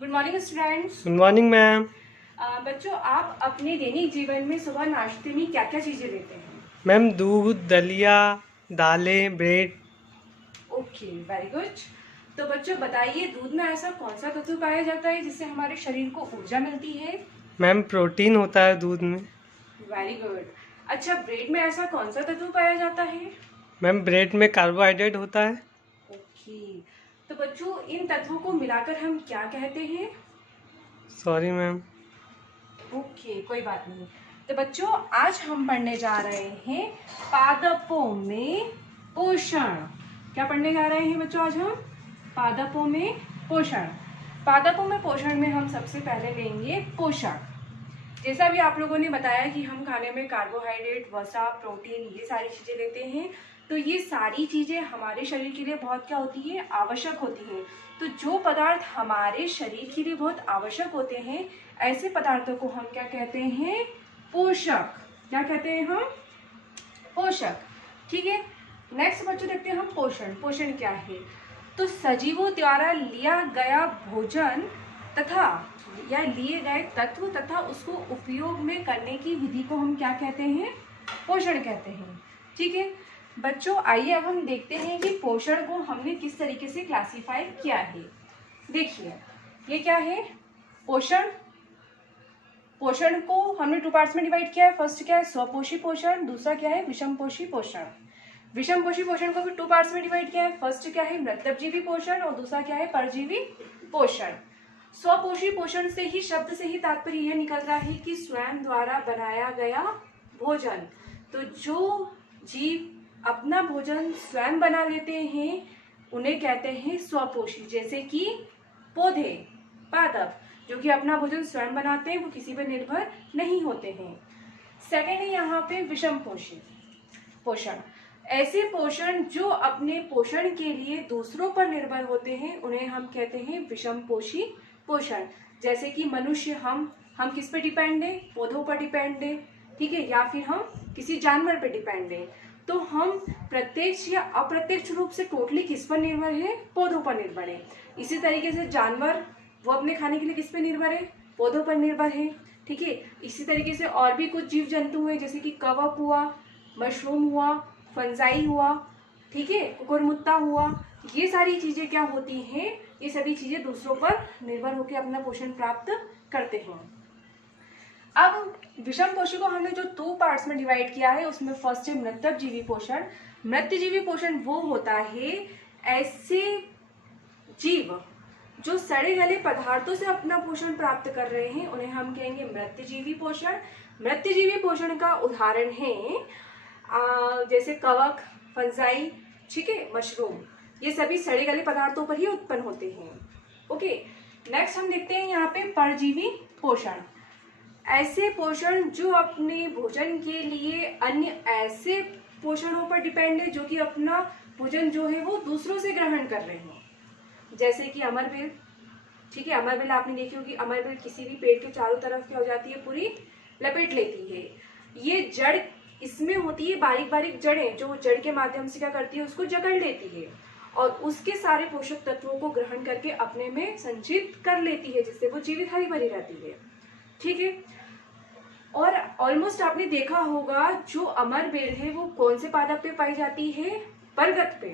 Good morning students. Good morning ma'am. बच्चों, आप अपने दैनिक जीवन में सुबह नाश्ते में क्या क्या चीज़ें लेते हैं? मैम दूध, दलिया, दालें, ब्रेड। Okay, very good. तो बच्चों बताइए, दूध में ऐसा कौन सा तत्व पाया जाता है जिससे हमारे शरीर को ऊर्जा मिलती है? मैम प्रोटीन होता है दूध में। Very good. अच्छा, ब्रेड में ऐसा कौन सा तत्व पाया जाता है? मैम ब्रेड में कार्बोहाइड्रेट होता है। ओके। तो बच्चों, इन तत्वों को मिलाकर हम क्या कहते हैं? Sorry ma'am. ओके, कोई बात नहीं। तो बच्चों, आज हम पढ़ने जा रहे हैं पादपों में पोषण। क्या पढ़ने जा रहे हैं बच्चों आज हम? पादपों में पोषण। पादपों में पोषण में हम सबसे पहले लेंगे पोषक। जैसा भी आप लोगों ने बताया कि हम खाने में कार्बोहाइड्रेट, वसा, प्रोटीन ये सारी चीज़ें लेते हैं, तो ये सारी चीज़ें हमारे शरीर के लिए बहुत क्या होती है? आवश्यक होती हैं। तो जो पदार्थ हमारे शरीर के लिए बहुत आवश्यक होते हैं, ऐसे पदार्थों को हम क्या कहते हैं? पोषक। क्या कहते हैं हम? पोषक। ठीक है। नेक्स्ट बच्चों देखते हैं हम पोषण। पोषण क्या है? तो सजीवों द्वारा लिया गया भोजन तथा या लिए गए तत्व तथा उसको उपयोग में करने की विधि को हम क्या कहते हैं? पोषण कहते हैं। ठीक है बच्चों, आइए अब हम देखते हैं कि पोषण को हमने किस तरीके से क्लासिफाई किया है। देखिए, ये क्या है? पोषण। पोषण को हमने टू पार्ट्स में डिवाइड किया है। फर्स्ट क्या है? स्वपोषी पोषण। दूसरा क्या है? विषमपोषी पोषण। विषमपोषी पोषण को भी टू पार्ट्स में डिवाइड किया है। फर्स्ट क्या है? मृतजीवी पोषण और दूसरा क्या है? परजीवी पोषण। स्वपोषी पोषण से ही, शब्द से ही तात्पर्य यह निकल रहा है कि स्वयं द्वारा बनाया गया भोजन। तो जो जीव अपना भोजन स्वयं बना लेते हैं उन्हें कहते हैं स्वपोषी। जैसे कि पौधे, पादप जो कि अपना भोजन स्वयं बनाते हैं, वो किसी पर निर्भर नहीं होते हैं। सेकेंड है यहाँ पे विषमपोषी पोषण। ऐसे पोषण जो अपने पोषण के लिए दूसरों पर निर्भर होते हैं उन्हें हम कहते हैं विषमपोषी पोषण। जैसे कि मनुष्य, हम किस पे डिपेंड है? पौधों पर डिपेंड है। ठीक है, या फिर हम किसी जानवर पे डिपेंड है। तो हम प्रत्यक्ष या अप्रत्यक्ष रूप से टोटली किस पर निर्भर है? पौधों पर निर्भर है। इसी तरीके से जानवर, वो अपने खाने के लिए किस पे निर्भर है? पौधों पर निर्भर है। ठीक है, इसी तरीके से और भी कुछ जीव जंतु है, जैसे कि कवक हुआ, मशरूम हुआ, फंजाई हुआ, ठीक है, कुकुरमुत्ता हुआ। ये सारी चीजें क्या होती हैं? ये सभी चीजें दूसरों पर निर्भर होकर अपना पोषण प्राप्त करते हैं। अब विषमपोषी को हमने जो टू पार्ट्स में डिवाइड किया है, उसमें फर्स्ट है मृतजीवी पोषण। मृतजीवी पोषण वो होता है ऐसे जीव जो सड़े गले पदार्थों से अपना पोषण प्राप्त कर रहे हैं, उन्हें हम कहेंगे मृतजीवी पोषण। मृतजीवी पोषण का उदाहरण है जैसे कवक, फंजाई, ठीक है, मशरूम। ये सभी सड़े गले पदार्थों पर ही उत्पन्न होते हैं। ओके, नेक्स्ट हम देखते हैं यहाँ पे परजीवी पोषण। ऐसे पोषण जो अपने भोजन के लिए अन्य ऐसे पोषणों पर डिपेंड है जो कि अपना भोजन जो है वो दूसरों से ग्रहण कर रहे हैं। जैसे कि अमरबेल। ठीक है, अमरबेल आपने देखी होगी। अमरबेल किसी भी पेड़ के चारों तरफ क्या हो जाती है? पूरी लपेट लेती है। ये जड़ इसमें होती है, बारीक बारीक जड़ें, जो जड़ के माध्यम से क्या करती है? उसको जकड़ लेती है और उसके सारे पोषक तत्वों को ग्रहण करके अपने में संचित कर लेती है, जिससे वो जीवित हरी भरी रहती है। ठीक है, और ऑलमोस्ट आपने देखा होगा जो अमरबेल है वो कौन से पादप पे पाई जाती है? बरगद पे,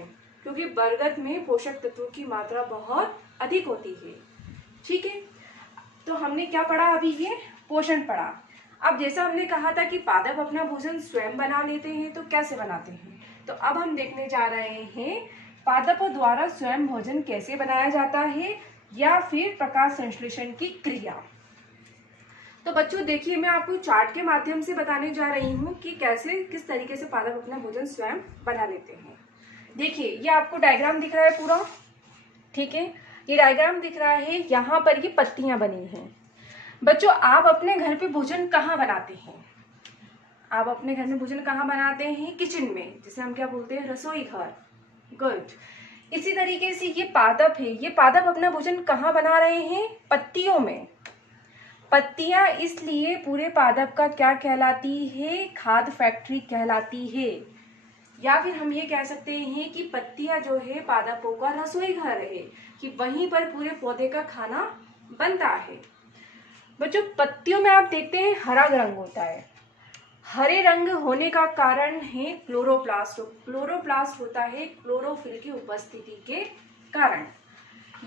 क्योंकि बरगद में पोषक तत्वों की मात्रा बहुत अधिक होती है। ठीक है, तो हमने क्या पढ़ा अभी? ये पोषण पढ़ा। अब जैसा हमने कहा था कि पादप अपना भोजन स्वयं बना लेते हैं, तो कैसे बनाते हैं? तो अब हम देखने जा रहे हैं पादपों द्वारा स्वयं भोजन कैसे बनाया जाता है, या फिर प्रकाश संश्लेषण की क्रिया। तो बच्चों देखिए, मैं आपको चार्ट के माध्यम से बताने जा रही हूँ कि कैसे, किस तरीके से पादप अपना भोजन स्वयं बना लेते हैं। देखिए, ये आपको डायग्राम दिख रहा है पूरा। ठीक है, ये डायग्राम दिख रहा है, यहाँ पर ये पत्तियां बनी हैं। बच्चों, आप अपने घर पे भोजन कहाँ बनाते हैं? आप अपने घर में भोजन कहाँ बनाते हैं? किचन में, जिसे हम क्या बोलते हैं? रसोई घर। गुड। इसी तरीके से ये पादप है, ये पादप अपना भोजन कहाँ बना रहे हैं? पत्तियों में। पत्तियां इसलिए पूरे पादप का क्या कहलाती है? खाद्य फैक्ट्री कहलाती है। या फिर हम ये कह सकते हैं कि पत्तियां जो है पादपों का रसोई घर है, कि वहीं पर पूरे पौधे का खाना बनता है। बच्चों पत्तियों में आप देखते हैं हरा रंग होता है। हरे रंग होने का कारण है क्लोरोप्लास्ट। क्लोरोप्लास्ट होता है क्लोरोफिल की उपस्थिति के कारण।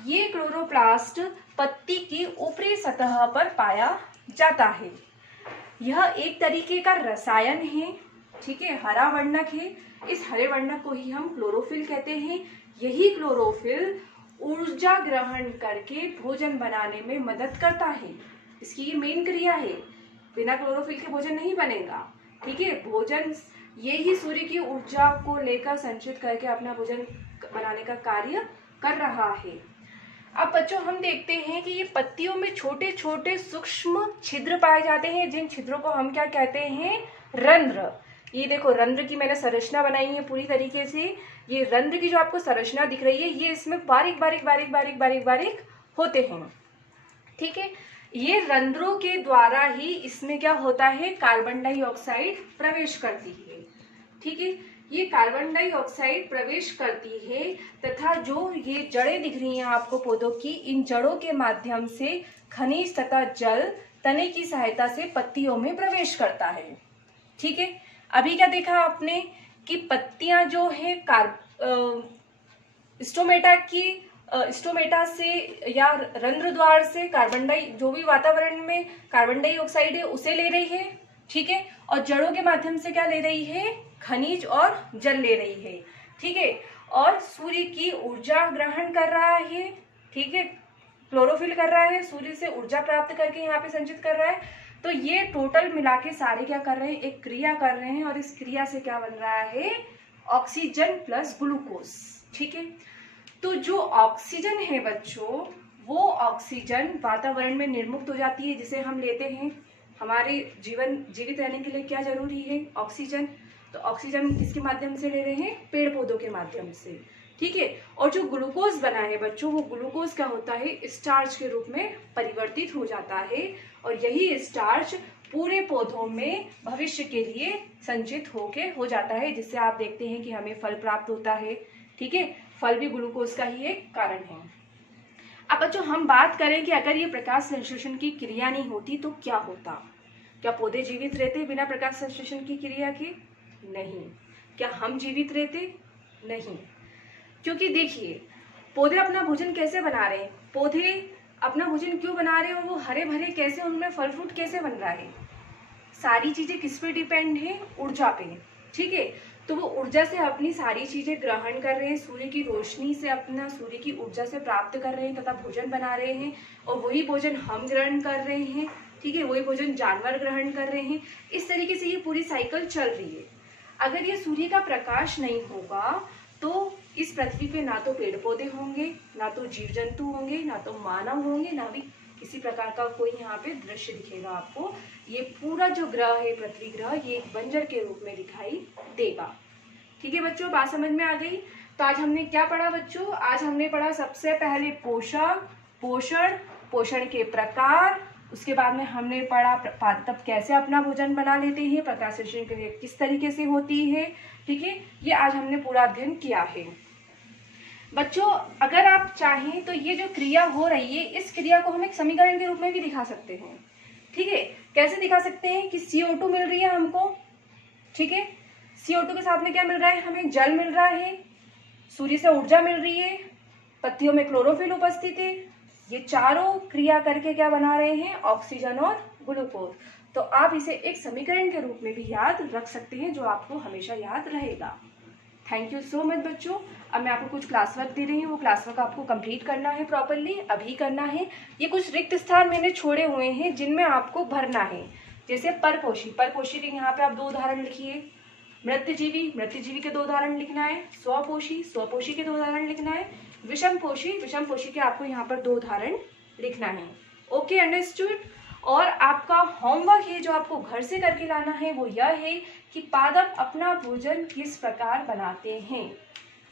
ये क्लोरोप्लास्ट पत्ती की ऊपरी सतह पर पाया जाता है। यह एक तरीके का रसायन है, ठीक है, हरा वर्णक है। इस हरे वर्णक को ही हम क्लोरोफिल कहते हैं। यही क्लोरोफिल ऊर्जा ग्रहण करके भोजन बनाने में मदद करता है। इसकी ये मेन क्रिया है। बिना क्लोरोफिल के भोजन नहीं बनेगा, ठीक है। भोजन ये ही सूर्य की ऊर्जा को लेकर संचित करके अपना भोजन बनाने का कार्य कर रहा है। अब बच्चों हम देखते हैं कि ये पत्तियों में छोटे छोटे सूक्ष्म छिद्र पाए जाते हैं, जिन छिद्रों को हम क्या कहते हैं, रंध्र। ये देखो रंध्र की मैंने संरचना बनाई है पूरी तरीके से। ये रंध्र की जो आपको संरचना दिख रही है, ये इसमें बारीक बारीक बारीक बारीक बारीक बारीक होते हैं, ठीक है। ये रंध्रों के द्वारा ही इसमें क्या होता है, कार्बन डाइऑक्साइड प्रवेश करती है, ठीक है। ये कार्बन डाइऑक्साइड प्रवेश करती है तथा जो ये जड़ें दिख रही हैं आपको पौधों की, इन जड़ों के माध्यम से खनिज तथा जल तने की सहायता से पत्तियों में प्रवेश करता है, ठीक है। अभी क्या देखा आपने कि पत्तियां जो है स्टोमेटा से या रंध्र द्वार से जो भी वातावरण में कार्बन डाइऑक्साइड है उसे ले रही है, ठीक है। और जड़ों के माध्यम से क्या ले रही है, खनिज और जल ले रही है, ठीक है। और सूर्य की ऊर्जा ग्रहण कर रहा है, ठीक है, क्लोरोफिल कर रहा है, सूर्य से ऊर्जा प्राप्त करके यहाँ पे संचित कर रहा है। तो ये टोटल मिला के सारे क्या कर रहे हैं, एक क्रिया कर रहे हैं। और इस क्रिया से क्या बन रहा है, ऑक्सीजन प्लस ग्लूकोज, ठीक है। तो जो ऑक्सीजन है बच्चों, वो ऑक्सीजन वातावरण में निर्मुक्त हो जाती है, जिसे हम लेते हैं। हमारे जीवित रहने के लिए क्या जरूरी है, ऑक्सीजन। तो ऑक्सीजन किसके माध्यम से ले रहे हैं, पेड़ पौधों के माध्यम से, ठीक है। और जो ग्लूकोज बना है बच्चों, वो ग्लूकोज क्या होता है, स्टार्च के रूप में परिवर्तित हो जाता है। और यही स्टार्च पूरे पौधों में भविष्य के लिए संचित हो जाता है, जिससे आप देखते हैं कि हमें फल प्राप्त होता है, ठीक है। फल भी ग्लूकोज का ही एक कारण है। अब बच्चों हम बात करें कि अगर ये प्रकाश संश्लेषण की क्रिया नहीं होती तो क्या होता। क्या पौधे जीवित रहते बिना प्रकाश संश्लेषण की क्रिया के? नहीं। क्या हम जीवित रहते? नहीं। क्योंकि देखिए पौधे अपना भोजन कैसे बना रहे हैं, पौधे अपना भोजन क्यों बना रहे हैं, और वो हरे भरे कैसे, उनमें फल फ्रूट कैसे बन रहा है, सारी चीजें किस पे डिपेंड है, ऊर्जा पे, ठीक है। तो वो ऊर्जा से अपनी सारी चीजें ग्रहण कर रहे हैं, सूर्य की रोशनी से अपना सूर्य की ऊर्जा से प्राप्त कर रहे हैं तथा भोजन बना रहे हैं। और वही भोजन हम ग्रहण कर रहे हैं, ठीक है, वही भोजन जानवर ग्रहण कर रहे हैं। इस तरीके से ये पूरी साइकिल चल रही है। अगर ये सूर्य का प्रकाश नहीं होगा तो इस पृथ्वी पे ना तो पेड़ पौधे होंगे, ना तो जीव जंतु होंगे, ना तो मानव होंगे, ना भी किसी प्रकार का कोई यहाँ पे दृश्य दिखेगा आपको। ये पूरा जो ग्रह है, पृथ्वी ग्रह, ये एक बंजर के रूप में दिखाई देगा, ठीक है बच्चों। बात समझ में आ गई। तो आज हमने क्या पढ़ा बच्चों, आज हमने पढ़ा सबसे पहले पोषक, पोषण, पोषण के प्रकार, उसके बाद में हमने पढ़ा तब कैसे अपना भोजन बना लेते हैं, प्रकाश संश्लेषण के लिए किस तरीके से होती है, ठीक है। ये आज हमने पूरा अध्ययन किया है बच्चों। अगर आप चाहें तो ये जो क्रिया हो रही है, इस क्रिया को हम एक समीकरण के रूप में भी दिखा सकते हैं, ठीक है। कैसे दिखा सकते हैं कि CO2 मिल रही है हमको, ठीक है। CO2 के साथ में क्या मिल रहा है, हमें जल मिल रहा है, सूर्य से ऊर्जा मिल रही है, पत्तियों में क्लोरोफिल उपस्थित है। ये चारों क्रिया करके क्या बना रहे हैं, ऑक्सीजन और ग्लूकोज। तो आप इसे एक समीकरण के रूप में भी याद रख सकते हैं, जो आपको हमेशा याद रहेगा। थैंक यू सो मच बच्चों। अब मैं आपको कुछ क्लास वर्क दे रही हूँ, वो क्लास वर्क आपको कंप्लीट करना है प्रॉपरली, अभी करना है। ये कुछ रिक्त स्थान मैंने छोड़े हुए हैं जिनमें आपको भरना है। जैसे परपोषी, परपोषी के यहाँ पे आप 2 उदाहरण लिखिए। मृत्यजीवी, मृत्यजीवी के 2 उदाहरण लिखना है। स्वपोषी, स्वपोषी के 2 उदाहरण लिखना है। विषमपोषी, विषमपोषी के आपको यहाँ पर 2 उदाहरण लिखना है। Okay, understood. और आपका होमवर्क है जो आपको घर से करके लाना है, वो यह है कि पादप अपना भोजन किस प्रकार बनाते हैं।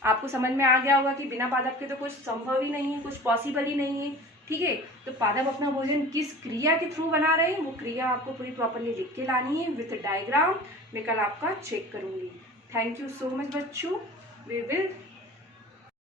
आपको समझ में आ गया होगा कि बिना पादप के तो कुछ संभव ही नहीं है, कुछ पॉसिबल ही नहीं है, ठीक है। तो पादप अपना भोजन किस क्रिया के थ्रू बना रहे हैं, वो क्रिया आपको पूरी प्रॉपरली लिख के लानी है विथ डायग्राम। मैं कल आपका चेक करूंगी। थैंक यू सो मच बच्चों। We will